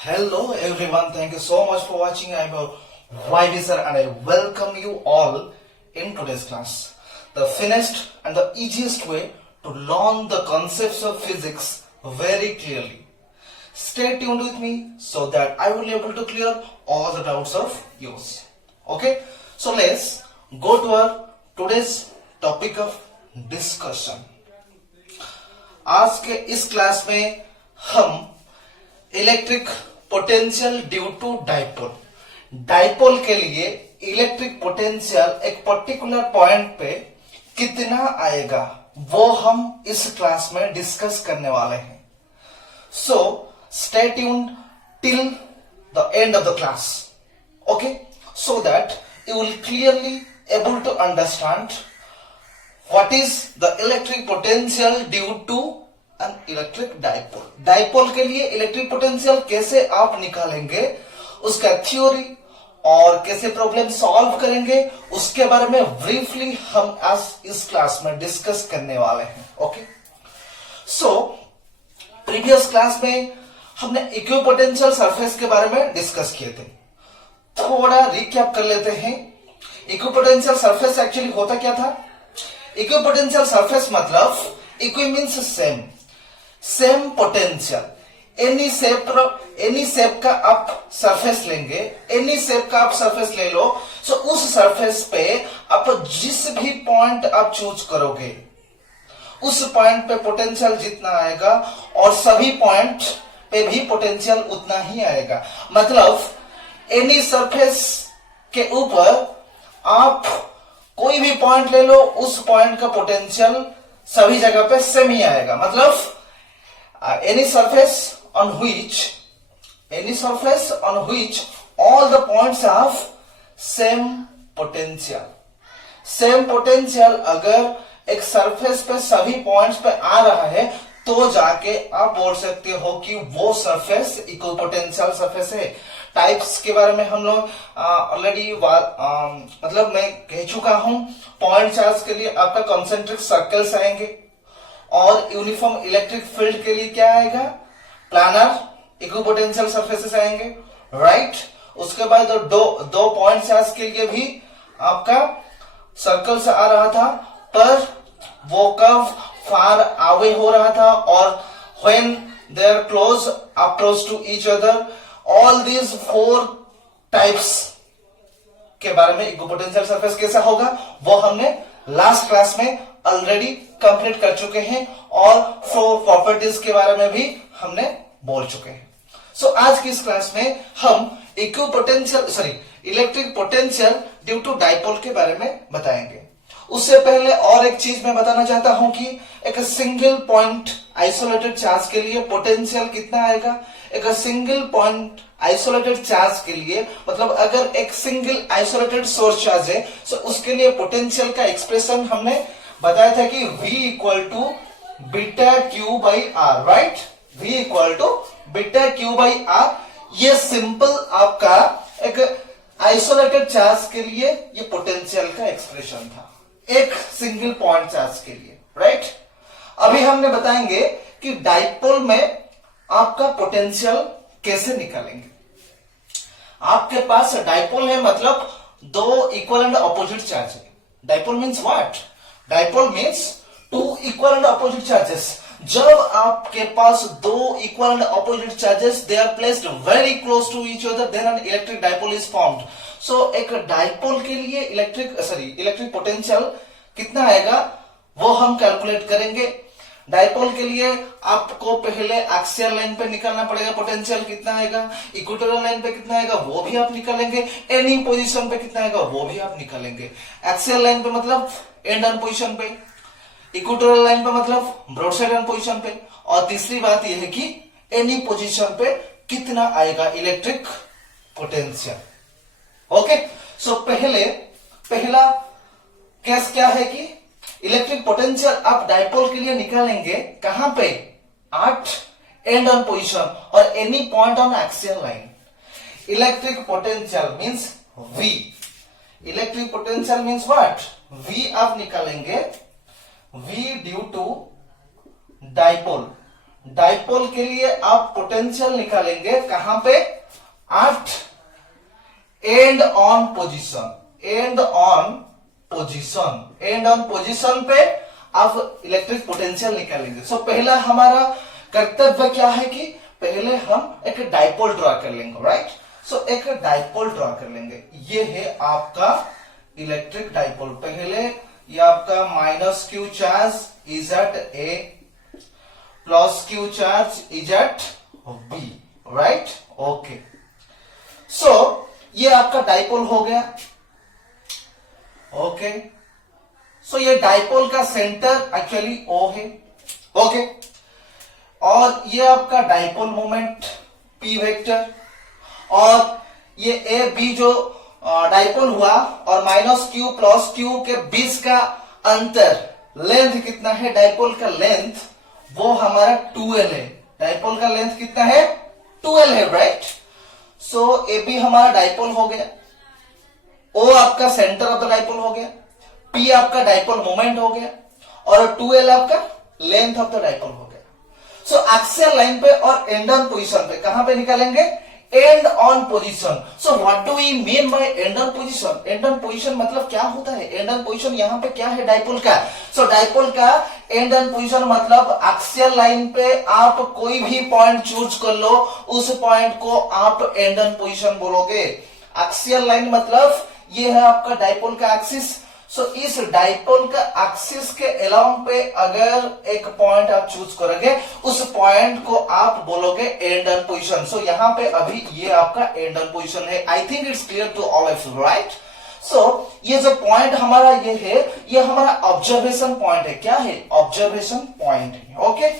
Hello everyone, thank you so much for watching. I'm your YB sir and I welcome you all in today's class. The finished and the easiest way to learn the concepts of physics very clearly. Stay tuned with me so that I will be able to clear all the doubts of yours. Okay, so let's go to our today's topic of discussion. आज के इस class में हम electric potential due to dipole के लिए electric potential एक particular point पे कितना आएगा वो हम इस क्लास में डिस्कस करने वाले हैं. So stay tuned till the end of the class, okay, so that you will clearly able to understand what is the electric potential due to an electric dipole. Dipole के लिए electric potential कैसे आप निकालेंगे, उसका theory और कैसे problem solve करेंगे उसके बारे में ब्रीफली हम आज इस क्लास में डिस्कस करने वाले हैं. ओके, सो प्रीवियस क्लास में हमने इक्विपोटेंशियल सरफेस के बारे में डिस्कस किए थे. थोड़ा रिकैप कर लेते हैं. इक्विपोटेंशियल सरफेस एक्चुअली होता क्या था. इक्विपोटेंशियल सरफेस मतलब equi means same potential. Any shape का आप सरफेस लेंगे, एनी शेप का आप सरफेस ले लो, सो उस सरफेस पे आप जिस भी पॉइंट आप चूज करोगे उस पॉइंट पे पोटेंशियल जितना आएगा और सभी पॉइंट पे भी पोटेंशियल उतना ही आएगा. मतलब एनी सरफेस के ऊपर आप कोई भी पॉइंट ले लो, उस पॉइंट का पोटेंशियल सभी जगह पे सेम ही आएगा. मतलब any surface on which all the points have same potential. अगर एक सरफेस पे सभी पॉइंट्स पे आ रहा है तो जाके आप बोल सकते हो कि वो सरफेस इक्विपोटेंशियल सरफेस है. टाइप्स के बारे में हम लोग ऑलरेडी मतलब मैं कह चुका हूं. पॉइंट चार्ज के लिए आपका कॉन्सेंट्रिक सर्कल्स आएंगे और यूनिफॉर्म इलेक्ट्रिक फील्ड के लिए क्या आएगा, प्लानर इक्विपोटेंशियल सरफेसेस आएंगे, राइट. उसके बाद दो पॉइंट चार्ज के लिए भी आपका सर्कल से आ रहा था पर वो कर्व फार अवे हो रहा था और when they are close approach to each other. All these 4 types के बारे में इक्विपोटेंशियल सरफेस कैसा होगा वो हमने लास्ट क्लास में ऑलरेडी कंप्लीट कर चुके हैं और 4 प्रॉपर्टीज के बारे में भी हमने बोल चुके हैं. सो आज की इस क्लास में हम electric potential due to dipole के बारे में बताएंगे. उससे पहले और एक चीज मैं बताना चाहता हूं कि एक सिंगल पॉइंट आइसोलेटेड चार्ज के लिए पोटेंशियल कितना आएगा. एक सिंगल पॉइंट आइसोलेटेड चार्ज के लिए मतलब अगर एक सिंगल आइसोलेटेड सोर्स चार्ज है तो उसके लिए पोटेंशियल का एक्सप्रेशन हमने बताया था कि V equal to beta Q by R, right. V equal to beta Q by R. ये सिंपल आपका एक आइसोलेटेड चार्ज के लिए ये पोटेंशियल का एक्सप्रेशन था, एक सिंगल पॉइंट चार्ज के लिए, राइट. अभी हमने बताएंगे कि डाइपोल में आपका पोटेंशियल कैसे निकालेंगे. आपके पास डाइपोल है मतलब दो इक्वल एंड अपोजिट चार्ज है. Dipole means what. Dipole means 2 equal and opposite charges. जब आपके पास 2 equal and opposite charges they are placed very close to each other then an electric dipole is formed. So एक dipole के लिए electric potential कितना आएगा वो हम कैलकुलेट करेंगे. डाइपोल के लिए आपको पहले एक्सियल लाइन पे निकालना पड़ेगा पोटेंशियल कितना आएगा, इक्वेटोरियल लाइन पे कितना आएगा वो भी आप निकालेंगे, एनी पोजीशन पे कितना आएगा वो भी आप निकालेंगे. एक्सियल लाइन पे मतलब एंड ऑन पोजीशन पे, इक्वेटोरियल लाइन पे मतलब ब्रॉड साइड ऑन पोजीशन पे, और तीसरी बात यह है कि एनी पोजीशन पे कितना आएगा इलेक्ट्रिक पोटेंशियल. ओके, सो पहला केस क्या है कि इलेक्ट्रिक पोटेंशियल आप डाइपोल के लिए निकालेंगे कहां पे, एट एंड ऑन पोजीशन और any point on axial line. Electric potential means V. Electric potential means what, V आप निकालेंगे V due to dipole. Dipole के लिए आप पोटेंशियल निकालेंगे कहां पे, at end on position, end on position पे आप इलेक्ट्रिक पोटेंशियल निकालेंगे। सो पहला हमारा कर्तव्य क्या है कि पहले हम एक डाइपोल ड्रॉ कर लेंगे, राइट। सो एक डाइपोल ड्रॉ कर लेंगे, ये है आपका इलेक्ट्रिक डाइपोल। पहले ये आपका minus Q charge is at A, plus Q charge is at B, right, okay. So ये आपका डाइपोल हो गया, ओके। सो ये डाइपोल का सेंटर एक्चुअली ओ है, ओके। और ये आपका डाइपोल मोमेंट पी वेक्टर, और ये ए बी जो डाइपोल हुआ और माइनस क्यू प्लस क्यू के बीच का अंतर, लेंथ कितना है डाइपोल का लेंथ, वो हमारा 2l है। डाइपोल का लेंथ कितना है, 2l है, राइट। सो ए बी हमारा डाइपोल हो गया, ओ आपका सेंटर ऑफ द डाइपोल हो गया, पी आपका डाइपोल मोमेंट हो गया, और 2l आपका लेंथ ऑफ द डाइपोल हो गया। सो एक्सियल लाइन पे और एंड ऑन पोजीशन पे कहां पे निकालेंगे, end on position. So what do we mean by end on position? End on position मतलब क्या होता है? एंड ऑन पोजीशन यहाँ पे क्या है डाइपोल का? सो डाइपोल का एंड ऑन पोजीशन मतलब एक्सियल लाइन पे आप कोई भी पॉइंट चूज कर लो, उस पॉइंट को आप एंड ऑन पोजीशन बोलोगे। एक्सियल लाइन मतलब ये है आपका डाइपोल का एक्सिस। सो इस डाइपोल का एक्सिस के अलोंग पे अगर एक पॉइंट आप चूज करोगे, उस पॉइंट को आप बोलोगे एंड ऑन पोजीशन। सो यहाँ पे अभी ये आपका एंड ऑन पोजीशन है। I think it's clear to all of you, right. So ये जो पॉइंट हमारा ये है, ये हमारा ऑब्जर्वेशन पॉइंट है। क्या है? ऑब्जर्वेशन पॉइंट है, ओके।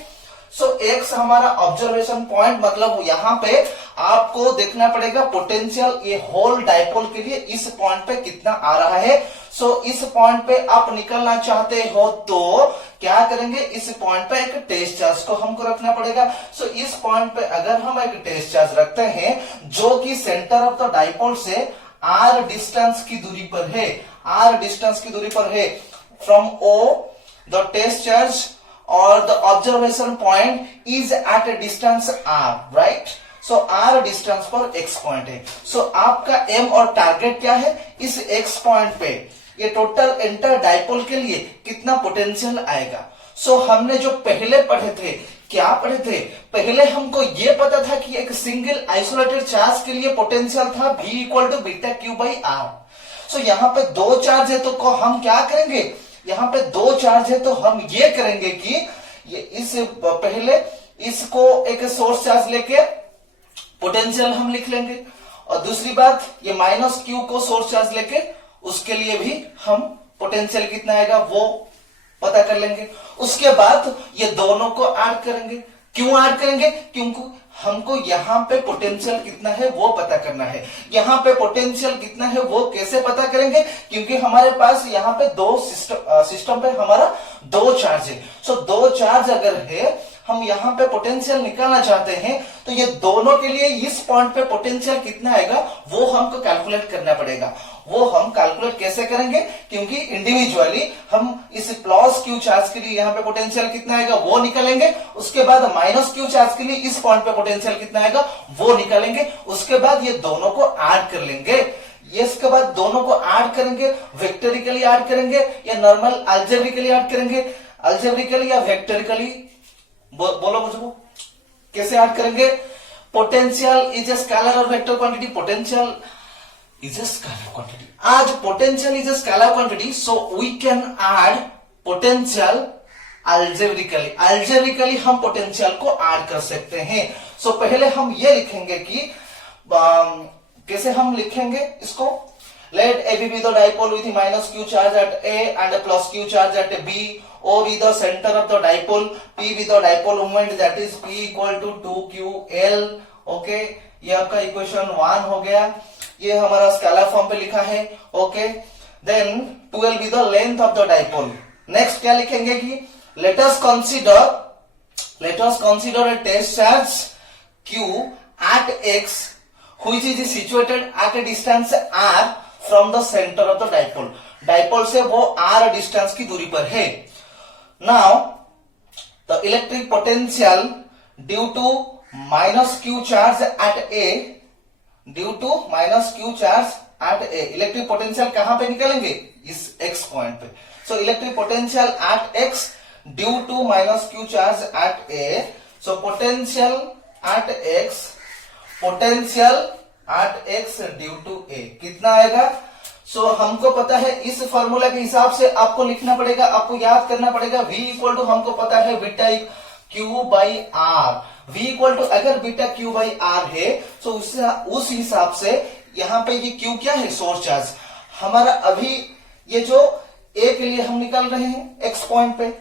सो एक्स हमारा ऑब्जर्वेशन पॉइंट मतलब यहाँ पे आपको देखना पड़ेगा पोटेंशियल ये होल डाइपोल के लिए इस पॉइंट पे कितना आ रहा है। सो इस पॉइंट पे आप निकलना चाहते हो तो क्या करेंगे, इस पॉइंट पे एक टेस्ट चार्ज को हमको रखना पड़ेगा। सो इस पॉइंट पे अगर हम एक टेस्ट चार्ज रखते हैं जो कि सेंटर ऑफ द डाइपोल से r डिस्टेंस की दूरी पर है, r डिस्टेंस की दूरी पर है from o, the test charge or the observation point is at a distance r, right? So r distance पर x point है। So आपका m और टारगेट क्या है, इस x point पे ये टोटल एंटर डाइपोल के लिए कितना पोटेंशियल आएगा। सो हमने जो पहले पढ़े थे, क्या पढ़े थे? पहले हमको ये पता था कि एक सिंगल आइसोलेटेड चार्ज के लिए पोटेंशियल था v equal to beta Q by R. So यहाँ पे दो चार्ज है तो हम क्या करेंगे, यहाँ पे दो चार्ज है तो हम ये करेंगे कि ये इस पहले इसको एक सोर्स चार्ज लेके पोटेंशियल हम लिख लेंगे, और दूसरी बात ये माइनस क्यू को सोर्स चार्ज लेके उसके लिए भी हम पोटेंशियल कितना आएगा वो पता कर लेंगे। उसके बाद ये दोनों को ऐड करेंगे। क्यों ऐड करेंगे? क्योंकि हमको यहाँ पे पोटेंशियल कितना है वो पता करना है। यहाँ पे पोटेंशियल कितना है वो कैसे पता करेंगे? क्योंकि हमारे पास यहाँ पे दो सिस्टम पे हमारा दो चार्ज है। सो दो चार्ज अगर है, हम यहाँ पे पोटेंशियल निकालना चाहते हैं तो ये दोनों के लिए इस पॉइंट पे पोटेंशियल कितना आएगा वो हमको कैलकुलेट करना पड़ेगा। वो हम कैलकुलेट कैसे करेंगे? क्योंकि इंडिविजुअली हम इस प्लस क्यू चार्ज के लिए यहाँ पे पोटेंशियल कितना आएगा वो निकालेंगे, उसके बाद माइनस क्यू चार्ज के लिए इस पॉइंट पे पोटेंशियल कितना आएगा वो निकालेंगे, उसके बाद ये दोनों को ऐड कर लेंगे। ये इसके बाद दोनों को ऐड करेंगे, वेक्टरिकली ऐड करेंगे या नॉर्मल अल्जेब्रिकली ऐड करेंगे, अल्जेब्रिकली या वेक्टरिकली बोलो मुझे, वो कैसे ऐड करेंगे? पोटेंशियल इज ए स्केलर और vector quantity, potential is a scalar quantity. As potential is a scalar quantity, so we can add potential algebraically. Algebraically हम potential को add कर सकते हैं। So पहले हम ये लिखेंगे कि कैसे हम लिखेंगे इसको? Let AB be the dipole with minus q charge at A and a plus q charge at B. O be the center of the dipole. P be the dipole moment, that is P equal to 2ql. Okay, ये आपका equation 1 हो गया। ये हमारा scalar form पे लिखा है, okay. Then 12 be the length of the dipole. Next क्या लिखेंगे कि let us consider a test charge q at x which is situated at a distance r from the center of the dipole. Dipole से वो r distance की दूरी पर है। Now the electric potential due to minus Q charge at A, due to minus Q charge at A, electric potential कहां पे निकलेंगे, इस एक्स पॉइंट पे। So electric potential at x due to minus Q charge at A, so potential at X, potential at x due to A कितना आएगा। सो हमको पता है इस फॉर्मूला के हिसाब से आपको लिखना पड़ेगा, आपको याद करना पड़ेगा। V इक्वल टू हमको पता है beta Q by r, V equal to अगर बीटा क्यू बाई आर है तो उस हिसाब से यहाँ पे ये क्यू क्या है, सोर्स चार्ज हमारा। अभी ये जो ए के लिए हम निकाल रहे हैं एक्स पॉइंट पे,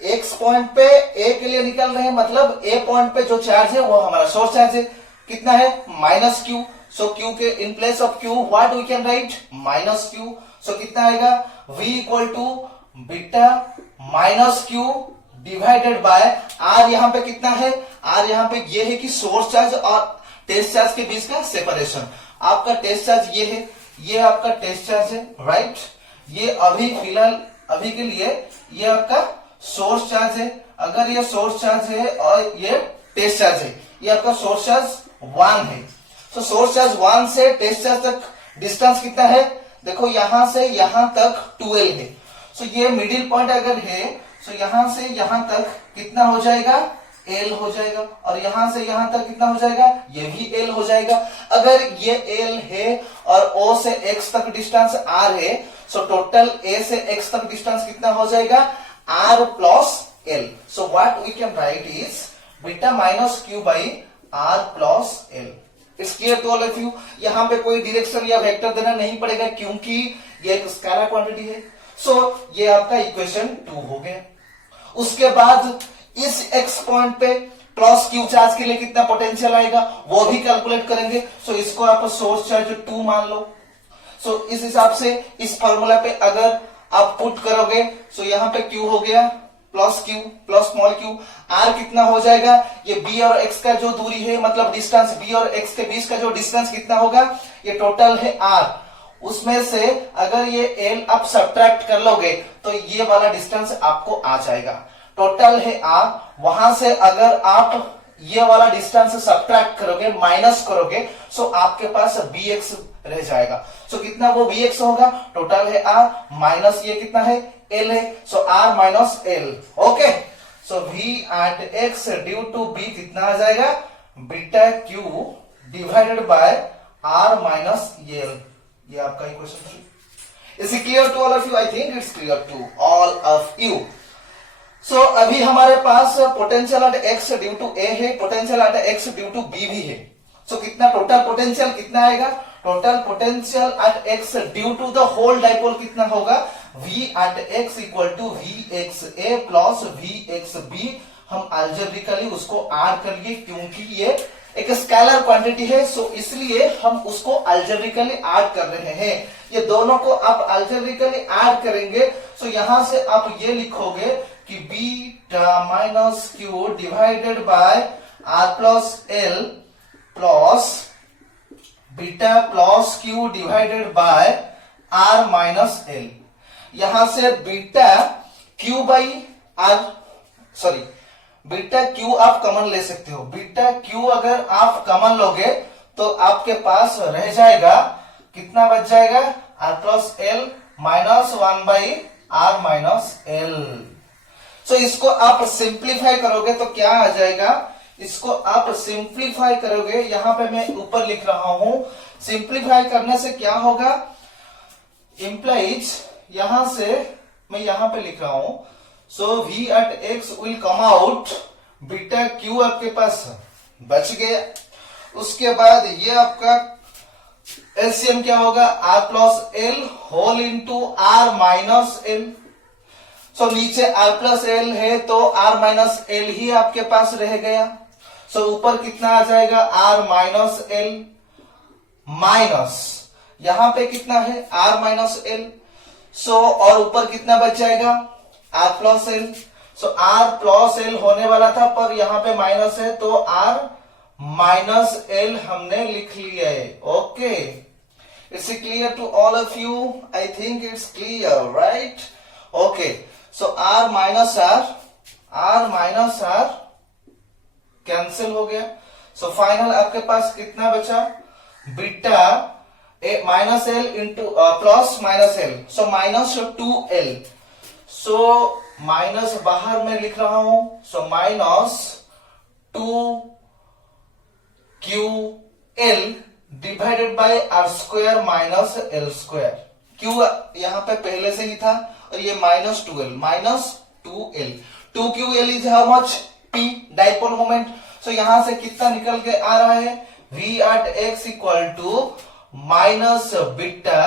एक्स पॉइंट पे ए के लिए निकाल रहे हैं, मतलब ए पॉइंट पे जो चार्ज है वो हमारा सोर्स चार्ज है। कितना है, माइनस क्यू। सो क्यू के in place of Q what we can write, minus Q. So कितना आएगा, V equal to beta minus Q divided by R. यहाँ पे कितना है, आर यहाँ पे ये है कि सोर्स चार्ज और टेस्ट चार्ज के बीच का सेपरेशन। आपका टेस्ट चार्ज ये है, ये आपका टेस्ट चार्ज है, राइट। ये अभी फिलहाल अभी के लिए ये आपका सोर्स चार्ज है। अगर ये सोर्स चार्ज है और ये टेस्ट चार्ज है, ये आपका सोर्स चार्ज 1 है। तो सोर्स चार्ज 1 से टेस्ट चार्ज तक डिस्टेंस कितना है, देखो यहां से यहां तक 12 है। सो ये मिडिल पॉइंट अगर है, सो यहां से यहां तक कितना हो जाएगा, L हो जाएगा। और यहां से यहां तक कितना हो जाएगा, ये भी L हो जाएगा। अगर ये L है और O से X तक डिस्टेंस R है, सो टोटल A से X तक डिस्टेंस कितना हो जाएगा, R plus L। So what we can write is beta minus Q by R plus L। It's clear to all of you. यहाँ पे कोई डायरेक्शन या वेक्टर देना नहीं पड़ेगा क्योंकि ये एक स्केलर क्वांटिटी है। सो ये आपका इक्वेशन 2 हो गया। उसके बाद इस एक्स पॉइंट पे प्लस क्यू चार्ज के लिए कितना पोटेंशियल आएगा वो भी कैलकुलेट करेंगे। सो इसको आप सोर्स चार्ज 2 मान लो। सो इस हिसाब से इस फॉर्मूला पे अगर आप पुट करोगे, सो यहाँ पे क्यू हो गया plus q plus small q, r कितना हो जाएगा, ये बी और एक्स का जो दूरी है, मतलब डिस्टेंस बी और एक्स के बीच का जो डिस्टेंस कितना होगा, ये टोटल है आर। उसमें से अगर ये एल आप सब्ट्रैक्ट कर लोगे तो ये वाला डिस्टेंस आपको आ जाएगा। टोटल है आर, वहां से अगर आप ये वाला डिस्टेंस सब्ट्रैक्ट करोगे, माइनस करोगे, सो आपके पास बी एक्स रह जाएगा। सो कितना वो बी एक्स होगा, टोटल है आर माइनस ये कितना है, एल है। So R minus L. Okay, so V at x due to B कितना आ जाएगा, beta Q divided by are minus L. ये आपका equation 3। Is it clear to all of you? I think it's clear to all of you. So अभी हमारे पास potential at x due to A है, potential at x due to b भी है। So कितना total potential कितना आएगा, total potential at x due to the whole dipole कितना होगा, V at x equal to v x a plus v x b. हम algebraically उसको add कर लिए क्योंकि ये एक स्केलर क्वांटिटी है, सो इसलिए हम उसको अल्जेब्रिकली ऐड कर रहे हैं। ये दोनों को आप अल्जेब्रिकली ऐड करेंगे, सो यहां से आप ये लिखोगे कि beta minus Q divided by r plus l plus beta plus q divided by are minus l. यहां से beta Q by r, sorry beta q आप कॉमन ले सकते हो। बीटा क्यू अगर आप कॉमन लोगे तो आपके पास रह जाएगा, कितना बच जाएगा, are plus L minus 1 by R minus L. So इसको आप सिंप्लीफाई करोगे तो क्या आ जाएगा, इसको आप सिंप्लीफाई करोगे, यहां पे मैं ऊपर लिख रहा हूं, सिंप्लीफाई करने से क्या होगा, इंप्लाइज यहां से मैं यहां पे लिख रहा हूं, so v at x will come out, beta q आपके पास बच गया। उसके बाद ये आपका एलसीएम क्या होगा, R plus L whole into R minus L. So नीचे आर प्लस एल है तो आर माइनस एल ही आपके पास रह गया। सो ऊपर कितना आ जाएगा, आर माइनस एल माइनस यहां पे कितना है, आर माइनस एल। सो और ऊपर कितना बच जाएगा, are plus l. So r plus l होने वाला था पर यहां पे माइनस है तो आर माइनस एल हमने लिख लिया है। Okay, it's clear to all of you? I think it's clear, right? Okay, so R minus R cancel हो गया। सो फाइनल आपके पास कितना बचा, beta minus L into plus minus L, so -2l। So minus बाहर में लिख रहा हूं, so -2ql divided by are square minus L square. Q यहां पे पहले से ही था और ये -2l 2ql is how much, p dipole moment. So यहां से कितना निकल के आ रहा है, v eight x equal to minus beta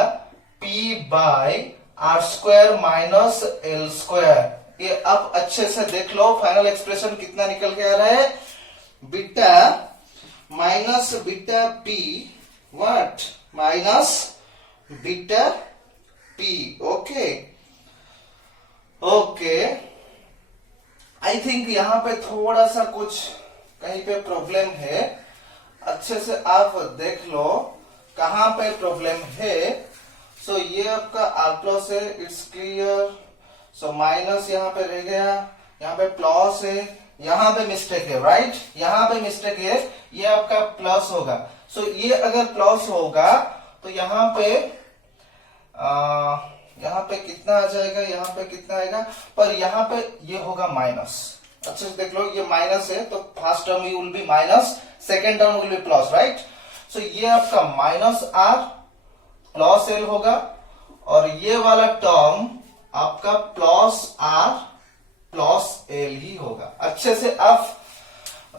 p by are square minus L square. ये अब अच्छे से देख लो फाइनल एक्सप्रेशन कितना निकल के आ रहा है, beta minus beta p what minus beta p। Okay okay, I think यहां पे थोड़ा सा कुछ कहीं पे प्रॉब्लम है, अच्छे से आप देख लो कहां पे प्रॉब्लम है। सो ये आपका आर प्लस है, इट्स क्लियर। सो माइनस यहां पे रह गया, यहां पे प्लस है, यहां पे मिस्टेक है, राइट यहां पे मिस्टेक है, ये आपका प्लस होगा। सो ये अगर प्लस होगा तो यहां पे कितना आ जाएगा, यहां पे कितना आएगा, पर यहां पे ये होगा माइनस। अच्छे से देख लो, ये माइनस है तो first term will be minus, second term will be plus, right. So ये आपका माइनस आर प्लस एल होगा और ये वाला टर्म आपका प्लस आर प्लस एल ही होगा। अच्छे से आप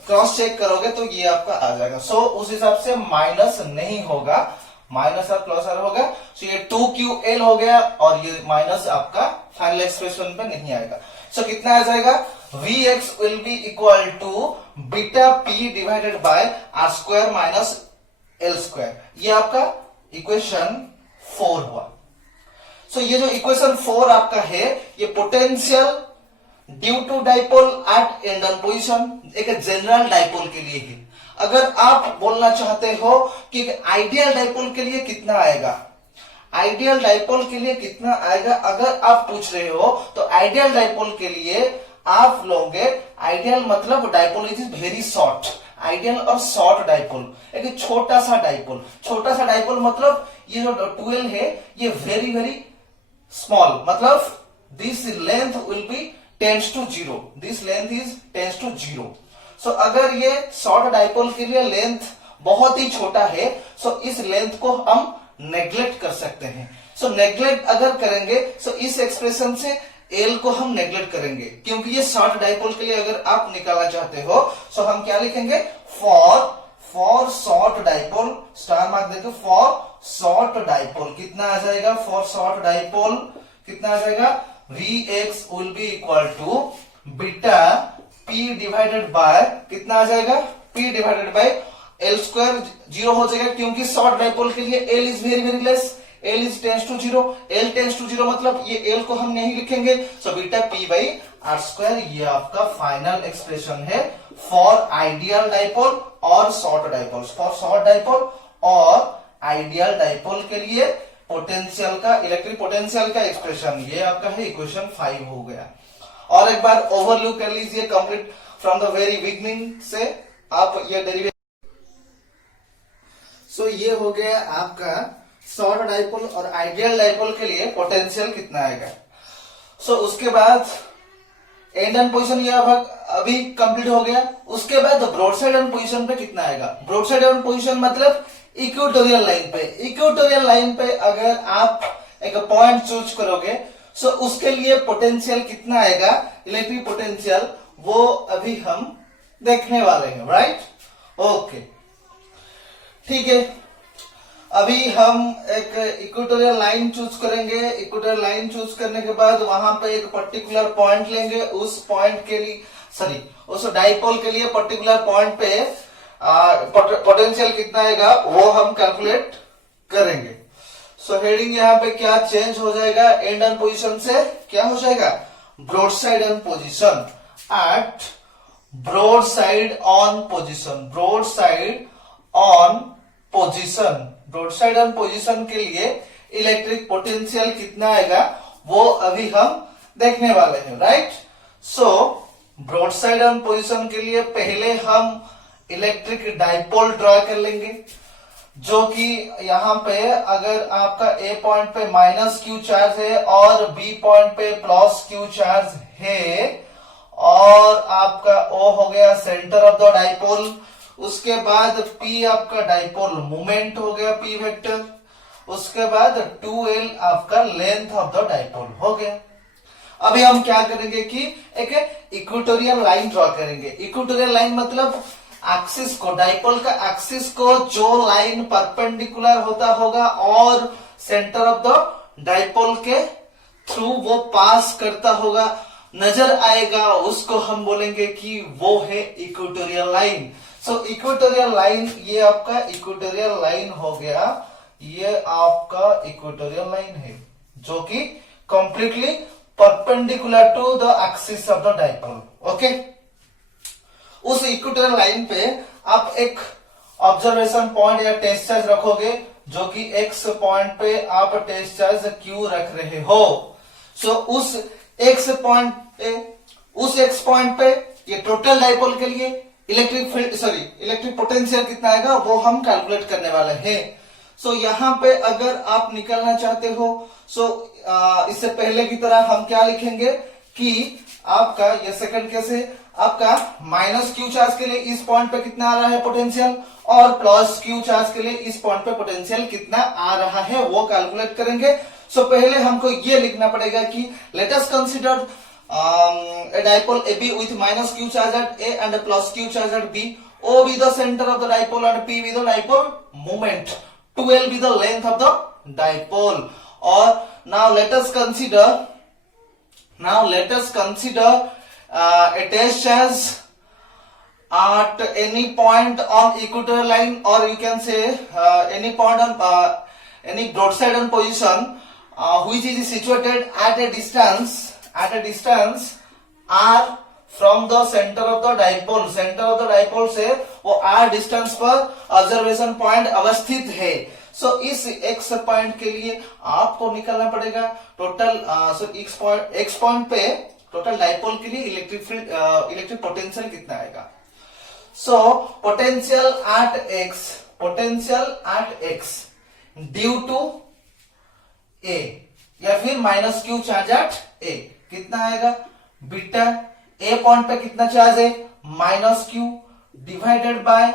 क्रॉस चेक करोगे तो ये आपका आ जाएगा। सो उस हिसाब से माइनस नहीं होगा, माइनस आर प्लस आर होगा। सो ये 2ql हो गया और ये माइनस आपका फाइनल एक्सप्रेशन पे नहीं आएगा। सो कितना आ जाएगा, vx will be equal to beta p divided by are square minus L square. ये आपका इक्वेशन 4 हुआ। सो ये जो इक्वेशन 4 आपका है, ये potential due to dipole at end on position एक जनरल डाइपोल के लिए है। अगर आप बोलना चाहते हो कि आइडियल डाइपोल के लिए कितना आएगा, आइडियल डाइपोल के लिए कितना आएगा अगर आप पूछ रहे हो, तो आइडियल डाइपोल के लिए आप लोगे, आइडियल मतलब dipole is very short, ideal और शॉर्ट डाइपोल, एक छोटा सा डाइपोल। छोटा सा डाइपोल मतलब ये जो 12 है ये वेरी वेरी स्मॉल, मतलब this length will be tends to 0, this length is tends to 0। So अगर ये शॉर्ट डाइपोल के लिए लेंथ बहुत ही छोटा है, सो इस लेंथ को हम नेग्लेक्ट कर सकते हैं। सो नेग्लेक्ट अगर करेंगे सो इस एक्सप्रेशन से एल को हम नेग्लेक्ट करेंगे, क्योंकि ये शॉर्ट डाइपोल के लिए अगर आप निकालना चाहते हो सो हम क्या लिखेंगे, for short dipole, star mark देंगे, फॉर शॉर्ट डाइपोल कितना आ जाएगा, फॉर शॉर्ट डाइपोल कितना आ जाएगा, Vx will be equal to beta p divided by कितना आ जाएगा, p divided by l square 0 हो जाएगा, क्योंकि शॉर्ट डाइपोल के लिए l is very very less, l is tends to 0, l tends to 0 मतलब ये l को हम नहीं लिखेंगे। So beta p by r square, ये आपका फाइनल एक्सप्रेशन है फॉर आइडियल डाइपोल और short dipole. For short dipole और आइडियल डाइपोल के लिए पोटेंशियल का, इलेक्ट्रिक पोटेंशियल का एक्सप्रेशन ये आपका है इक्वेशन 5 हो गया। और एक बार ओवरलुक कर लीजिए complete from the very beginning से आप ये डेरिवेशन। सो ये हो गया आपका शॉर्ट डाइपोल और आइडियल डाइपोल के लिए पोटेंशियल कितना आएगा। सो उसके बाद एंड एंड पोजीशन ये अभी कंप्लीट हो गया। उसके बाद ब्रॉड साइड एंड पोजीशन पे कितना आएगा। ब्रॉड साइड एंड पोजीशन मतलब इक्वेटोरियल लाइन पे, इक्वेटोरियल लाइन पे अगर आप एक पॉइंट चूज करोगे सो उसके लिए पोटेंशियल कितना आएगा, इलेक्ट्रिक पोटेंशियल, वो अभी हम देखने वाले हैं, राइट। ओके ठीक है, अभी हम एक इक्वेटोरियल लाइन चूज करेंगे। इक्वेटोरियल लाइन चूज करने के बाद वहां पे एक पर्टिकुलर पॉइंट लेंगे, उस पॉइंट के लिए उस डाइपोल के लिए पर्टिकुलर पॉइंट पे पोटेंशियल कितना आएगा वो हम कैलकुलेट करेंगे। सो हेडिंग यहाँ पे क्या चेंज हो जाएगा, एंड ऑन पोजीशन से क्या हो जाएगा, broadside on position, at broadside on position, broadside on position, broadside on position के लिए इलेक्ट्रिक पोटेंशियल कितना आएगा वो अभी हम देखने वाले हैं, right. So broadside on position के लिए पहले हम इलेक्ट्रिक डाइपोल ड्रॉ कर लेंगे, जो कि यहाँ पे अगर आपका ए पॉइंट पे माइनस क्यू चार्ज है और बी पॉइंट पे प्लस क्यू चार्ज है, और आपका ओ हो गया सेंटर ऑफ द डाइपोल, उसके बाद पी आपका डाइपोल मोमेंट हो गया पी वेक्टर, उसके बाद 2l आपका लेंथ ऑफ द डाइपोल हो गया। अभी हम क्या करेंगे कि एक इक्वेटोरियल लाइन ड्रॉ करेंगे। इक्वेटोरियल लाइन मतलब एक्सिस को, डाइपोल का एक्सिस को जो लाइन परपेंडिकुलर होता होगा और सेंटर ऑफ द डाइपोल के थ्रू वो पास करता होगा, नजर आएगा, उसको हम बोलेंगे कि वो है इक्वेटोरियल लाइन। सो इक्वेटोरियल लाइन, ये आपका इक्वेटोरियल लाइन हो गया, ये आपका इक्वेटोरियल लाइन है जो कि completely perpendicular to the axis of the dipole. Okay, उस इक्वेटोरियल लाइन पे आप एक ऑब्जर्वेशन पॉइंट या टेस्ट चार्ज रखोगे, जो कि एक्स पॉइंट पे आप टेस्ट चार्ज क्यू रख रहे हो। सो उस एक्स पॉइंट पे ये टोटल डाइपोल के लिए इलेक्ट्रिक पोटेंशियल कितना आएगा वो हम कैलकुलेट करने वाले हैं। सो यहाँ पे अगर आप निकलना चाहते हो, इससे पहले की तरह हम क्या लिखेंगे कि आपका ये सेकंड केस है, आपका माइनस क्यू चार्ज के लिए इस पॉइंट पे कितना आ रहा है पोटेंशियल, और प्लस क्यू चार्ज के लिए इस पॉइंट पे पोटेंशियल कितना आ रहा है वो कैलकुलेट करेंगे। सो पहले हमको ये लिखना पड़ेगा कि let us consider a dipole AB with minus q charge at A and a plus q charge at B, O be the center of the dipole and P be the dipole moment, 2l be the length of the dipole. Or now let us consider a test charge at any point on equatorial line, or you can say any point on any broadside on position which is situated at a distance r from the center of the dipole। Centre of the dipole से वो r distance पर observation point अवस्थित है। सो इस x point के लिए आपको निकालना पड़ेगा टोटल x पॉइंट पे टोटल डाइपोल के लिए इलेक्ट्रिक पोटेंशियल कितना आएगा। So potential at x due to a या फिर minus Q charge at a कितना आएगा, बीटा ए पॉइंट पे कितना चार्ज है माइनस क्यू डिवाइडेड बाय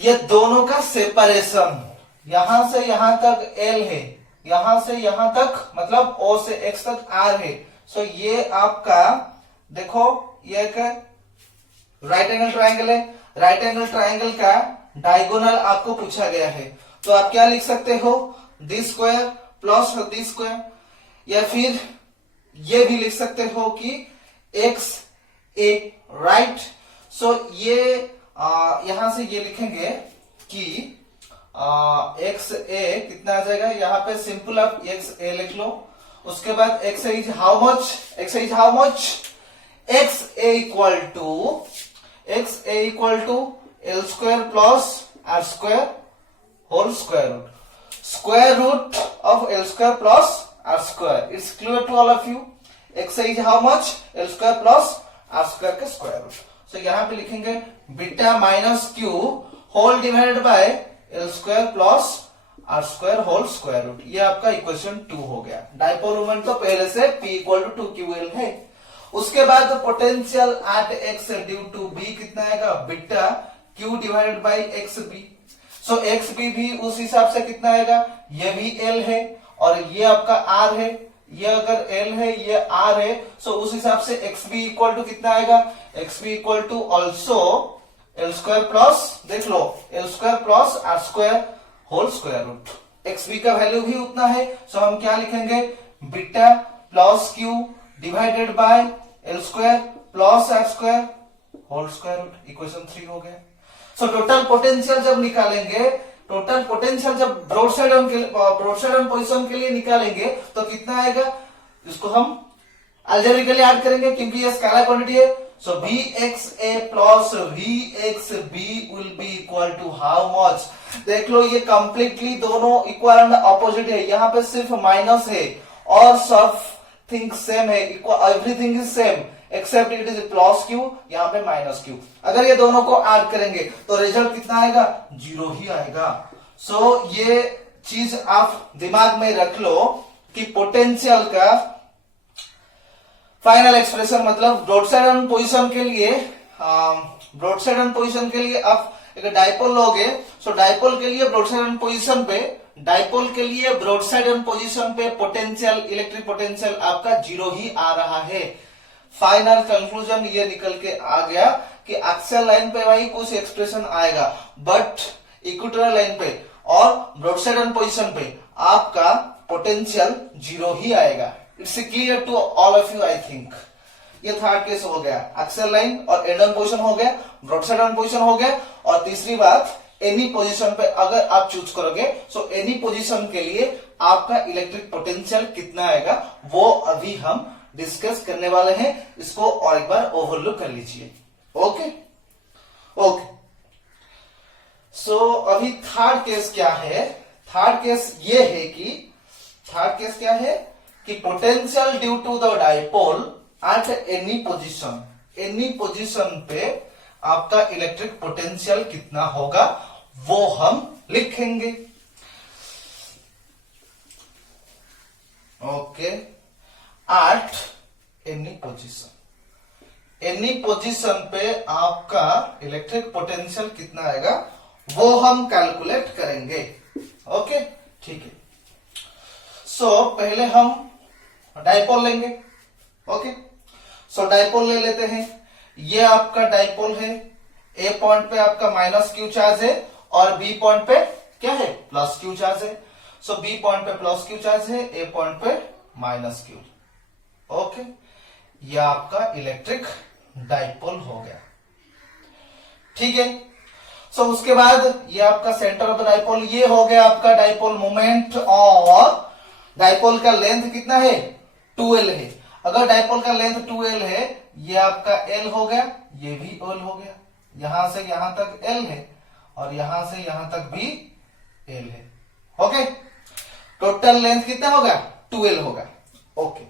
ये दोनों का सेपरेशन, यहां से यहां तक एल है, यहां से यहां तक मतलब ओ से एक्स तक आर है। सो ये आपका देखो ये एक राइट एंगल ट्राइंगल है, राइट एंगल ट्राइंगल का डायगोनल आपको पूछा गया है, तो आप क्या लिख सकते हो, this square plus this square, या फिर ये भी लिख सकते हो कि एक्स ए राइट। सो ये यहां से ये लिखेंगे कि एक्स ए कितना आ जाएगा, यहाँ पे सिंपल आप एक्स ए लिख लो, उसके बाद x A is how much, x a equal to l square plus r square whole square root of l square plus r square. It's clear to all of you. x is how much, l square plus r square के square root. So यहाँ पे लिखेंगे beta minus q whole divided by l square plus r square whole square root. ये आपका equation 2 हो गया। Dipole moment तो पहले से p इक्वल टू 2ql है। उसके बाद potential at x due to b कितना आएगा, beta q divided by xb। So xb भी उस हिसाब से कितना आएगा, ये भी l है और ये आपका r है, ये अगर l है ये r है, सो उस हिसाब से xb इक्वल टू कितना आएगा, xb equal to also l square plus देख लो l square plus r square whole square root. xb का वैल्यू भी उतना है, सो हम क्या लिखेंगे, beta plus q divided by l square plus r square whole square root. Equation 3 हो गया। सो टोटल पोटेंशियल जब निकालेंगे, टोटल पोटेंशियल जब ब्रॉड साइड ऑन पोजीशन के लिए निकालेंगे तो कितना आएगा, इसको हम अलजेब्रिकली ऐड करेंगे क्योंकि ये स्केलर क्वांटिटी है। So Vxa plus Vxb will be equal to how much. देख लो ये कंप्लीटली दोनों इक्वल एंड अपोजिट है, यहाँ पे सिर्फ माइनस है और सब थिंग सेम है, everything is same. Except it is plus q, यहाँ पे माइनस क्यू। अगर ये दोनों को ऐड करेंगे तो रिजल्ट कितना आएगा, 0 ही आएगा। सो ये चीज आप दिमाग में रख लो कि पोटेंशियल का फाइनल एक्सप्रेशन मतलब ब्रॉडसाइड पोजीशन के लिए, ब्रॉडसाइड पोजीशन के लिए आप एक डाइपोल लोगे, सो डाइपोल के लिए ब्रॉडसाइड पोजीशन पे, डाइपोल के लिए ब्रॉडसाइड पोजीशन पे पोटेंशियल, इलेक्ट्रिक पोटेंशियल आपका 0 ही आ रहा है। फाइनल कंक्लूजन ये निकल के आ गया कि एक्सियल लाइन पे भाई कुछ एक्सप्रेशन आएगा, बट इक्वेटोरियल लाइन पे और ब्रॉडसाइड पोजीशन पे आपका पोटेंशियल 0 ही आएगा। It's clear to all of you I think. ये थर्ड केस हो गया, एक्सियल लाइन और एंड ऑन पोजीशन हो गया, ब्रॉडसाइड ऑन पोजीशन हो गया। और तीसरी बात, एनी पोजीशन पे अगर आप चूज करोगे, सो एनी पोजीशन के लिए आपका इलेक्ट्रिक पोटेंशियल कितना आएगा वो अभी हम डिस्कस करने वाले हैं। इसको और एक बार ओवरलुक कर लीजिए। ओके ओके, सो अभी थर्ड केस क्या है, थर्ड केस ये है कि, थर्ड केस क्या है कि potential due to the dipole at any position, any position पे आपका इलेक्ट्रिक पोटेंशियल कितना होगा वो हम लिखेंगे। Okay, at any position, any position पे आपका इलेक्ट्रिक पोटेंशियल कितना आएगा वो हम कैलकुलेट करेंगे। ओके ठीक है। सो पहले हम डाइपोल लेंगे। ओके, सो डाइपोल ले लेते हैं। ये आपका डाइपोल है, ए पॉइंट पे आपका माइनस क्यू चार्ज है और बी पॉइंट पे क्या है, प्लस क्यू चार्ज है। सो बी पॉइंट पे प्लस क्यू चार्ज है, ए पॉइंट पे माइनस क्यू। ओके, ये आपका इलेक्ट्रिक डाइपोल हो गया। ठीक है। सो उसके बाद ये आपका सेंटर ऑफ द डाइपोल, ये हो गया आपका डाइपोल मोमेंट और डाइपोल का लेंथ कितना है, 2L है। अगर डाइपोल का लेंथ 2L है, ये आपका L हो गया, ये भी L हो गया। यहां से यहां तक L है और यहां से यहां तक भी L है। ओके, टोटल लेंथ कितना होगा, 2L होगा। ओके,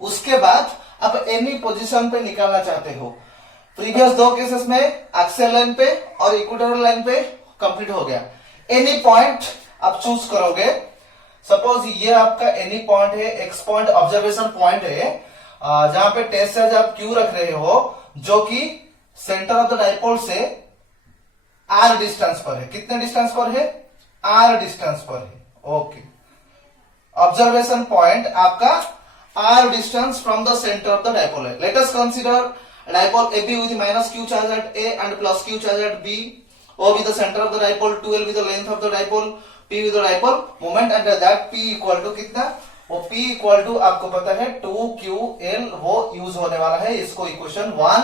उसके बाद अब एनी पोजीशन पे निकालना चाहते हो। प्रीवियस दो केसेस में एक्सियल लाइन पे और इक्वेटोरियल लाइन पे कंप्लीट हो गया। एनी पॉइंट आप चूज करोगे। सपोज ये आपका एनी पॉइंट है, एक्स पॉइंट ऑब्जर्वेशन पॉइंट है, जहां पे टेस्ट चार्ज आप क्यू रख रहे हो, जो कि सेंटर ऑफ द डाइपोल से आर डिस्टेंस पर है। कितने डिस्टेंस पर है, आर डिस्टेंस पर है। ओके, ऑब्जर्वेशन पॉइंट आपका R distance from the centre of the dipole है। Let us consider dipole AB with minus q charge at A and plus q charge at B. O with the center of the dipole, 2L with the length of the dipole, P with the dipole moment, and that P equal to कितना, वो P equal to आपको पता है 2QL, वो use होने वाला है। इसको इक्वेशन 1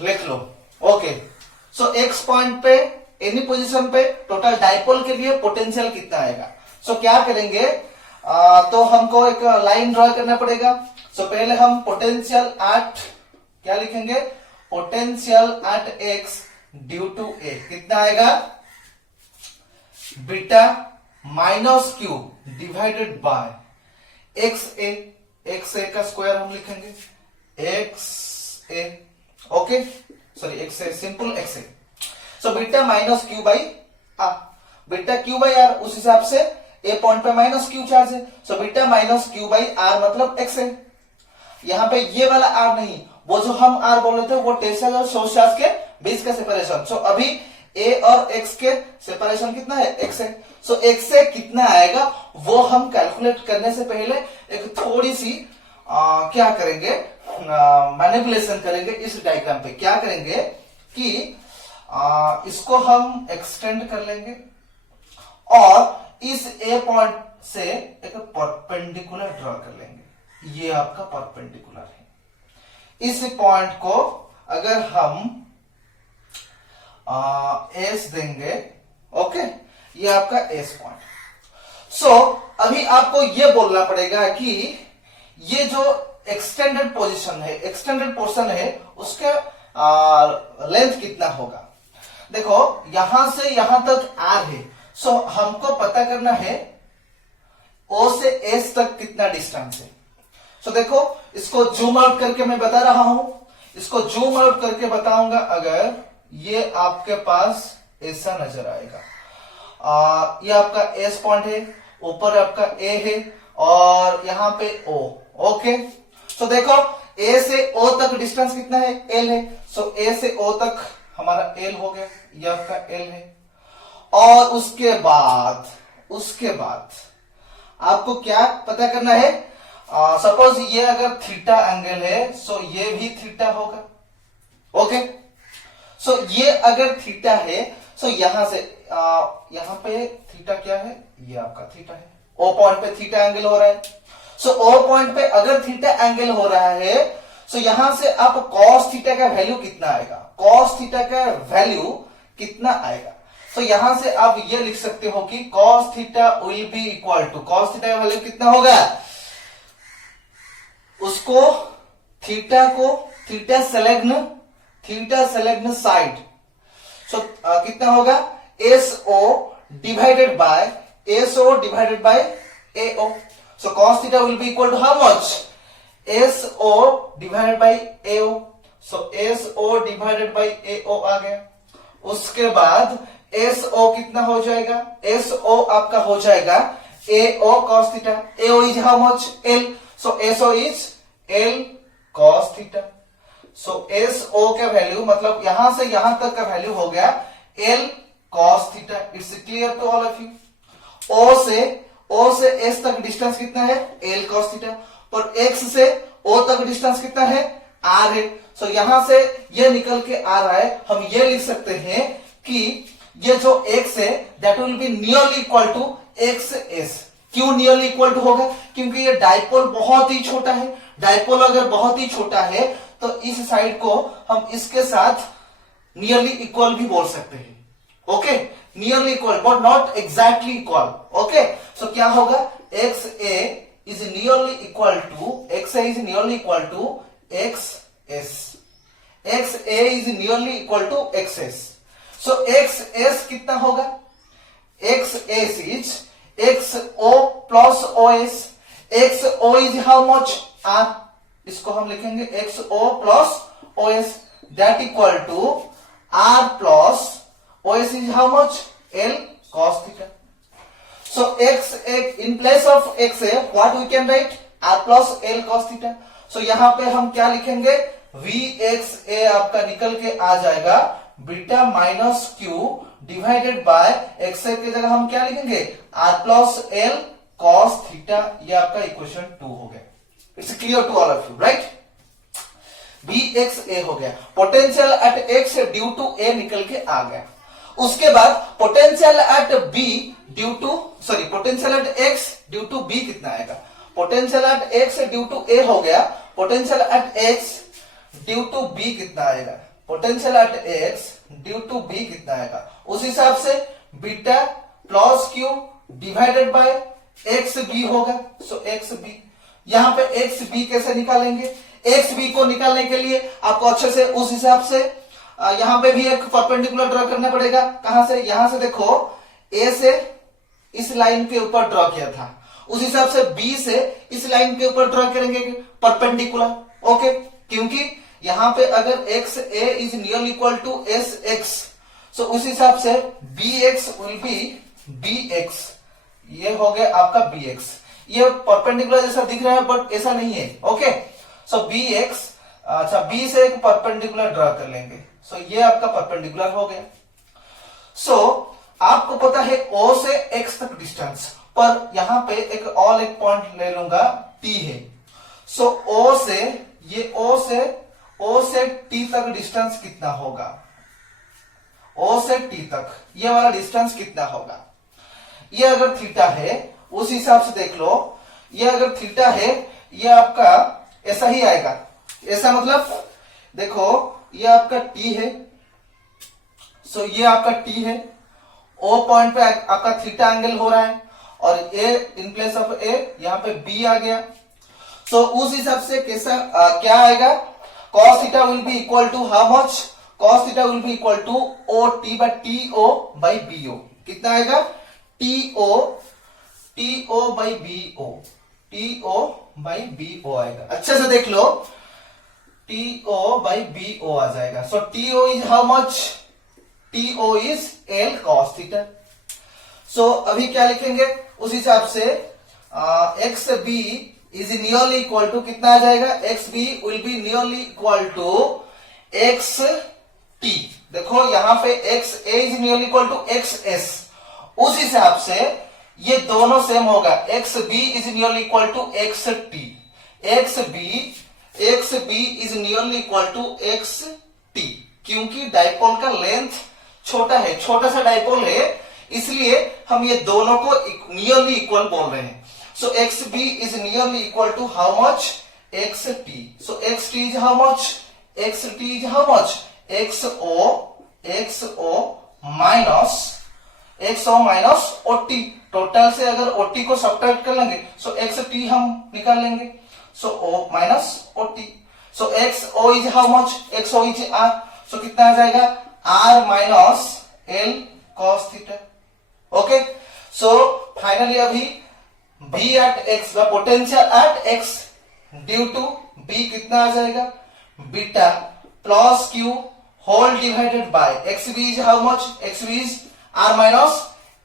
लिख लो। ओके, सो X पॉइंट पे एनी पोजीशन पे टोटल डाइपोल के लिए पोटेंशियल कितना आएगा। सो क्या करेंगे, तो हमको एक लाइन ड्रॉ करना पड़ेगा। सो पहले हम पोटेंशियल एट क्या लिखेंगे, potential at x due to A कितना आएगा, beta minus Q divided by X A. X A का स्क्वायर हम लिखेंगे X A. Okay, sorry X A, simple X A. So beta minus Q by R, beta Q by R, उस हिसाब से A point पे minus Q charge है। So beta minus Q by R मतलब X A. यहाँ पे ये वाला आर नहीं, वो जो हम आर बोल रहे थे वो टेस्ट चार्ज और सोर्स चार्ज के बीच का सेपरेशन। सो अभी ए और एक्स के सेपरेशन कितना है, एक्स है। सो एक्स से कितना आएगा वो हम कैलकुलेट करने से पहले एक थोड़ी सी क्या करेंगे, मैनिपुलेशन करेंगे इस डायग्राम पे। क्या करेंगे कि इसको हम एक्सटेंड कर लेंगे और इस ए पॉइंट से एक परपेंडिकुलर ड्रॉ कर लेंगे। ये आपका परपेंडिकुलर है। इस पॉइंट को अगर हम एस देंगे, ओके, ये आपका एस पॉइंट। सो अभी आपको ये बोलना पड़ेगा कि ये जो एक्सटेंडेड पोजीशन है, एक्सटेंडेड पोर्शन है, उसका लेंथ कितना होगा। देखो यहां से यहां तक आर है। सो हमको पता करना है ओ से एस तक कितना डिस्टेंस है। सो देखो, इसको जूम आउट करके मैं बता रहा हूं, इसको जूम आउट करके बताऊंगा। अगर ये आपके पास ऐसा नजर आएगा, ये आपका एस पॉइंट है, ऊपर आपका ए है और यहां पे ओ। ओके, सो देखो ए से ओ तक डिस्टेंस कितना है, एल है। सो ए से ओ तक हमारा एल हो गया, ये आपका एल है। और उसके बाद आपको क्या पता करना है, सपोज ये अगर थीटा एंगल है, सो ये भी थीटा होगा। ओके, सो ये अगर थीटा है, सो यहां से यहां पे थीटा क्या है, ये आपका थीटा है। ओ पॉइंट पे थीटा एंगल हो रहा है। सो ओ पॉइंट पे अगर थीटा एंगल हो रहा है, सो यहां से आप कॉस थीटा का वैल्यू कितना आएगा, कॉस थीटा का वैल्यू कितना आएगा। सो यहां से आप ये लिख सकते हो कि cos theta will be equal to, cos theta का वैल्यू कितना होगा, उसको थीटा सेलेग्न साइड। सो कितना होगा, SO divided by AO. So cos theta will be equal to how much, SO divided by AO. So SO divided by AO आ गया। उसके बाद एसओ कितना हो जाएगा, एसओ आपका हो जाएगा AO cos theta. AO is how much, L. So SO is L cos theta. So SO का वैल्यू मतलब यहां से यहां तक का वैल्यू हो गया L cos theta. It's clear to all of you. O से एस तक डिस्टेंस कितना है, एल कॉस थीटा। और एक्स से ओ तक डिस्टेंस कितना है, आर है। सो यहां से ये निकल के आ रहा है, हम ये लिख सकते हैं कि ये जो एक्स है that will be nearly equal to x s. क्यों नियरली इक्वल टू होगा, क्योंकि ये डाइपोल बहुत ही छोटा है। डाइपोल अगर बहुत ही छोटा है तो इस साइड को हम इसके साथ नियरली इक्वल भी बोल सकते हैं। Okay, nearly equal but not exactly equal. Okay, so क्या होगा, X A is nearly equal to X X S. X A is nearly equal to x S. So X S कितना होगा, X S is X O plus O S. X O is how much, R. इसको हम लिखेंगे X O plus O S that equal to R plus O S is how much, L cos theta. So X in place of X A what we can write, R plus L cos theta. So यहां पे हम क्या लिखेंगे, we x ए आपका निकल के आ जाएगा बीटा minus Q divided by X A की जगह हम क्या लिखेंगे, R plus L cos theta. ये आपका इक्वेशन 2 हो गया। It's clear to all of you, right. B X A हो गया। Potential at x due to A निकल के आ गया। उसके बाद potential at B due to potential at x due to B कितना आएगा, potential at x due to ए हो गया। Potential at x due to B कितना आएगा, potential at x due to B कितना आएगा, उस हिसाब से beta plus q divided by x b होगा। सो एक्स बी, यहां पे एक्स बी कैसे निकालेंगे, एक्स बी को निकालने के लिए आपको अच्छे से उस हिसाब से यहां पे भी एक परपेंडिकुलर ड्रॉ करना पड़ेगा। कहां से, यहां से देखो ए से इस लाइन के ऊपर ड्रॉ किया था, उस हिसाब से बी से इस लाइन के ऊपर ड्रॉ करेंगे परपेंडिकुलर। ओके, क्योंकि यहां पे अगर X A is nearly equal to S X, so उस हिसाब से B X will be B X. ये हो गया आपका बी एक्स। ये परपेंडिकुलर जैसा दिख रहा है बट ऐसा नहीं है। ओके, सो बी एक्स, अच्छा बी से एक परपेंडिकुलर ड्रॉ कर लेंगे। सो ये आपका परपेंडिकुलर हो गया। सो आपको पता है ओ से एक्स तक डिस्टेंस, पर यहां पे एक पॉइंट ले लूंगा, टी है। सो ओ से ये ओ से टी तक डिस्टेंस कितना होगा, ओ से टी तक ये वाला डिस्टेंस कितना होगा। ये अगर थीटा है उस हिसाब से देख लो, ये अगर थीटा है ये आपका ऐसा ही आएगा। ऐसा मतलब देखो ये आपका टी है, सो ये आपका टी है। ओ पॉइंट पे आपका थीटा एंगल हो रहा है और ए इन प्लेस ऑफ ए यहां पे बी आ गया। सो उस हिसाब से कैसा क्या आएगा, cos theta will be equal to how much, cos theta will be equal to O T by T O by B O. कितना आएगा, T O by B O, TO/BO आएगा, अच्छे से देख लो, TO/BO आ जाएगा। So TO is how much? TO is L cos theta. So अभी क्या लिखेंगे उस हिसाब से, XB is nearly equal to कितना आ जाएगा? XB will be nearly equal to XT। देखो यहां पे XA is nearly equal to XS, उस हिसाब से ये दोनों सेम होगा। XB is nearly equal to XT, XB is nearly equal to XT, क्योंकि डाइपोल का लेंथ छोटा है, छोटा सा डाइपोल है, इसलिए हम ये दोनों को नियरली इक्वल बोल रहे हैं। So XB is nearly equal to how much? XT। So XT is how much? XT is how much? XO minus OT। Total से अगर OT को सब्ट्रैक्ट कर लेंगे सो XT हम निकाल लेंगे, so O minus OT। So XO is how much? XO is R। So कितना आ जाएगा? R minus L cos theta. Okay, so finally अभी B at x, the potential at x due to B कितना आ जाएगा? Beta plus Q whole divided by XB is how much? XB is R minus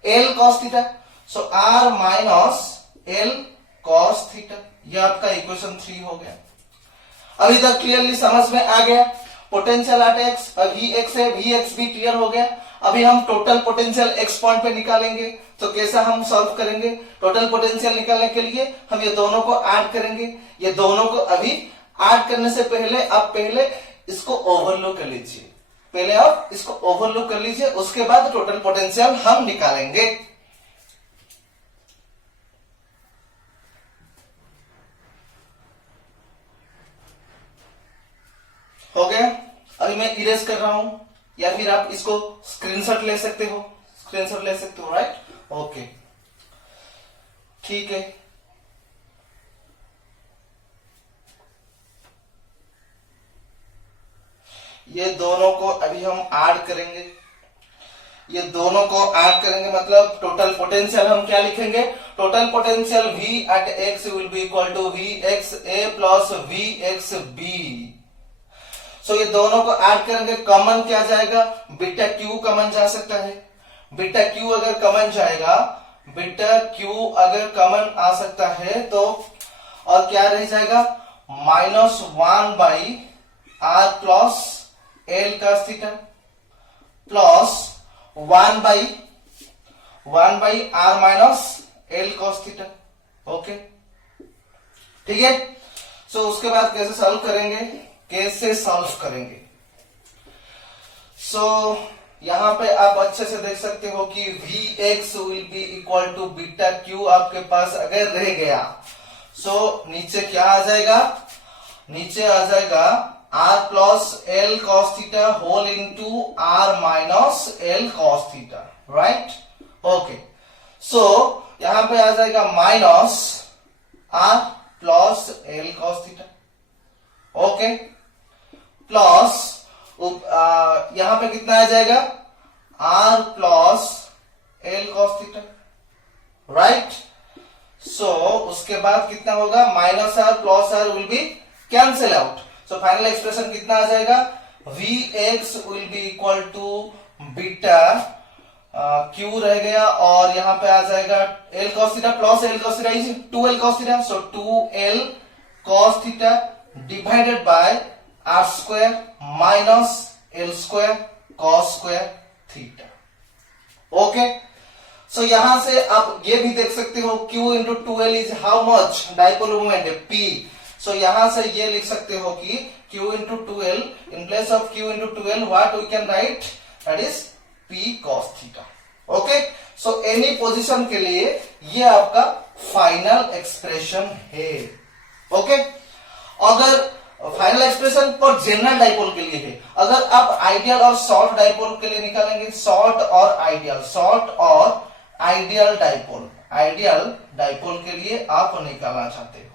L cos theta. So R minus L cos theta, यह आपका equation 3 हो गया। अभी तक clearly समझ में आ गया? पोटेंशियल एट x, Vx है, Vx भी क्लियर हो गया। अभी हम टोटल पोटेंशियल x पॉइंट पे निकालेंगे, तो कैसा हम सॉल्व करेंगे? टोटल पोटेंशियल निकालने के लिए हम ये दोनों को ऐड करेंगे। ये दोनों को अभी ऐड करने से पहले आप पहले इसको ओवरलुक कर लीजिए, पहले आप इसको ओवरलुक कर लीजिए, उसके बाद टोटल पोटेंशियल हम निकालेंगे। हो गया? अभी मैं इरेज कर रहा हूं, या फिर आप इसको स्क्रीनशॉट ले सकते हो, राइट? ओके, ठीक है। ये दोनों को अभी हम ऐड करेंगे, ये दोनों को ऐड करेंगे, मतलब टोटल पोटेंशियल हम क्या लिखेंगे? Total potential V eight x will be equal to Vxa plus Vxb। So ये दोनों को ऐड करेंगे, कॉमन क्या जाएगा? बीटा Q कॉमन जा सकता है। बीटा Q अगर कॉमन जाएगा, बीटा Q अगर कॉमन आ सकता है तो और क्या रह जाएगा? -1 by R plus L cos theta plus 1 by R minus L cos theta. Okay, ठीक है। सो उसके बाद कैसे सॉल्व करेंगे? सो यहां पे आप अच्छे से देख सकते हो कि Vx will be equal to beta Q आपके पास अगर रह गया, सो नीचे क्या आ जाएगा? नीचे आ जाएगा R plus L cos theta whole into R minus L cos theta, right? Okay, so यहां पे आ जाएगा minus R plus L cos theta, okay, plus यहां पे कितना आ जाएगा? R plus L cos theta, right? So उसके बाद कितना होगा? Minus R plus R will be cancel out. So final expression कितना आ जाएगा? Vx will be equal to beta Q रह गया, और यहां पे आ जाएगा L cos theta plus L cos theta is 2L cos theta, so 2L cos theta divided by R square minus L square cos square theta. Okay, so यहां से आप ये भी देख सकते हो Q into 2L is how much? Dipole moment है P। So यहां से ये लिख सकते हो कि Q into 2L, in place of Q into 2L what we can write? That is P cos theta. Okay, so any position के लिए ये आपका फाइनल एक्सप्रेशन है। ओके, अगर फाइनल एक्सप्रेशन पर जनरल डाइपोल के लिए है, अगर आप आइडियल और शॉर्ट डाइपोल के लिए निकालेंगे, शॉर्ट और आइडियल डाइपोल के लिए आप निकालना चाहते हो,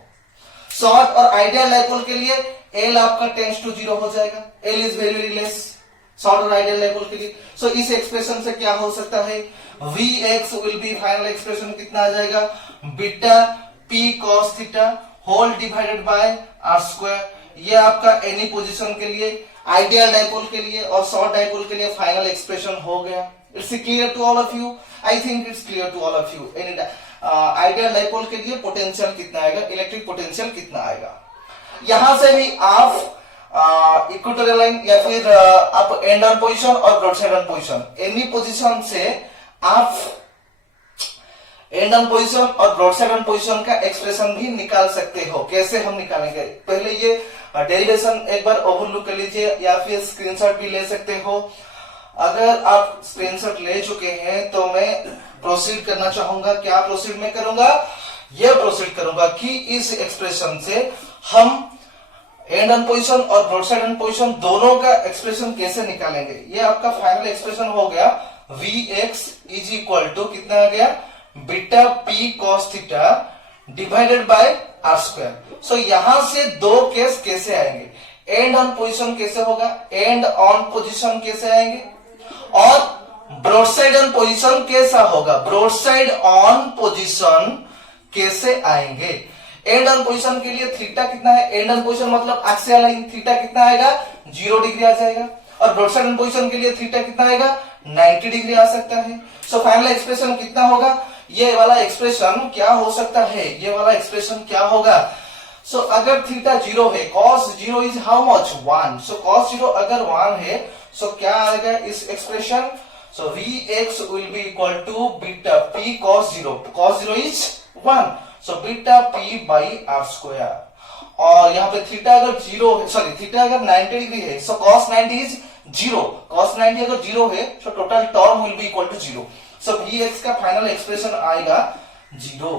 शॉर्ट और आइडियल डाइपोल के लिए L आपका टेंड्स टू 0 हो जाएगा, L is very very less short और आइडियल डाइपोल के लिए। सो इस एक्सप्रेशन से क्या हो सकता है? Vx will be final expression कितना आ जाएगा? Beta P cos theta whole divided by are square. ये आपका एनी पोजीशन के लिए, आइडियल डाइपोल के लिए और शॉर्ट डाइपोल के लिए फाइनल एक्सप्रेशन हो गया। It's clear to all of you? I think it's clear to all of you. Any ideal dipole के लिए पोटेंशियल कितना आएगा, इलेक्ट्रिक पोटेंशियल कितना आएगा। यहां से भी आप इक्वेटोरियल लाइन या फिर आप एंड ऑन पोजीशन और broadside on position, any position से आप एंड ऑन पोजीशन और ब्रॉडसाइड ऑन पोजीशन का एक्सप्रेशन भी निकाल सकते हो। कैसे हम निकालेंगे, पहले ये डेरिवेशन एक बार ओवरलुक कर लीजिए या फिर स्क्रीनशॉट भी ले सकते हो। अगर आप स्क्रीनशॉट ले चुके हैं तो मैं प्रोसीड करना चाहूंगा। क्या प्रोसीड में करूंगा, यह प्रोसीड करूंगा कि इस एक्सप्रेशन से हम एंड ऑन पोजीशन और ब्रॉडसाइड ऑन पोजीशन दोनों का एक्सप्रेशन कैसे निकालेंगे। ये आपका फाइनल एक्सप्रेशन हो गया Vx इज इक्वल टू कितना आ गया, बीटा P cos theta divided by are square. So यहां से दो केस कैसे आएंगे, एंड ऑन पोजीशन कैसे होगा, एंड ऑन पोजीशन कैसे आएंगे, और ब्रॉडसाइड ऑन पोजीशन कैसा होगा, ब्रॉडसाइड ऑन पोजीशन कैसे आएंगे। एंड ऑन पोजीशन के लिए थीटा कितना है, एंड ऑन पोजीशन मतलब एक्सियल लाइन, थीटा कितना आएगा 0 डिग्री आ जाएगा। और ब्रॉडसाइड ऑन पोजीशन के लिए थीटा कितना आएगा 90 डिग्री आ सकता है। सो फाइनल एक्सप्रेशन कितना होगा, ये वाला एक्सप्रेशन क्या हो सकता है, ये वाला एक्सप्रेशन क्या होगा। सो अगर थीटा 0 है, cos 0 is how much 1। So cos 0 अगर 1 है, सो क्या आएगा इस expression, so Vx will be equal to beta P cos 0, cos 0 is 1, so beta P by r square. और यहाँ पे थीटा अगर 0 है, सॉरी थीटा अगर 90 डिग्री है, सो cos 90 इज 0, cos 90 अगर 0 है, so total term will be equal to 0। So Vx का फाइनल एक्सप्रेशन आएगा 0।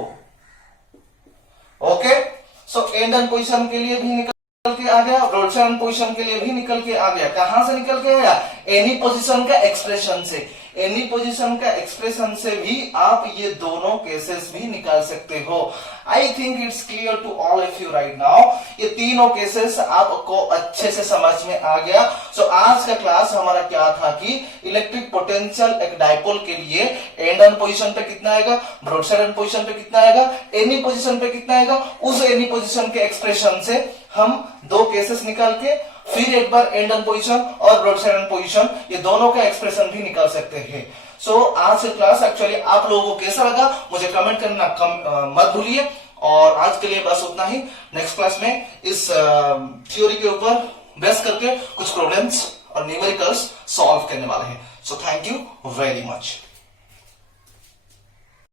Okay, so end on position के लिए भी निकल के आ गया, ब्रॉडसाइड ऑन पोजीशन के लिए भी निकल के आ गया। कहां से निकल के आया, एनी पोजीशन का एक्सप्रेशन से। एनी पोजीशन का एक्सप्रेशन से भी आप ये दोनों केसेस भी निकाल सकते हो। I think it's clear to all of you right now. ये तीनों केसेस आपको अच्छे से समझ में आ गया। सो आज का क्लास हमारा क्या था कि इलेक्ट्रिक पोटेंशियल एक डाइपोल के लिए एंड ऑन पोजीशन पे कितना आएगा, ब्रॉडसाइड ऑन पोजीशन पे कितना आएगा, एनी पोजीशन पे कितना आएगा। उस एनी पोजीशन के एक्सप्रेशन से हम दो केसेस निकाल के फिर एक बार एंड ऑन पोजीशन और ब्रॉडसाइड ऑन पोजीशन, ये दोनों का एक्सप्रेशन भी निकाल सकते हैं। सो आज का क्लास एक्चुअली आप लोगों को कैसा लगा मुझे कमेंट करना मत भूलिए। और आज के लिए बस उतना ही। नेक्स्ट क्लास में इस थ्योरी के ऊपर बेस करके कुछ प्रॉब्लम्स और न्यूमेरिकल्स सॉल्व करने वाले हैं। So thank you very much.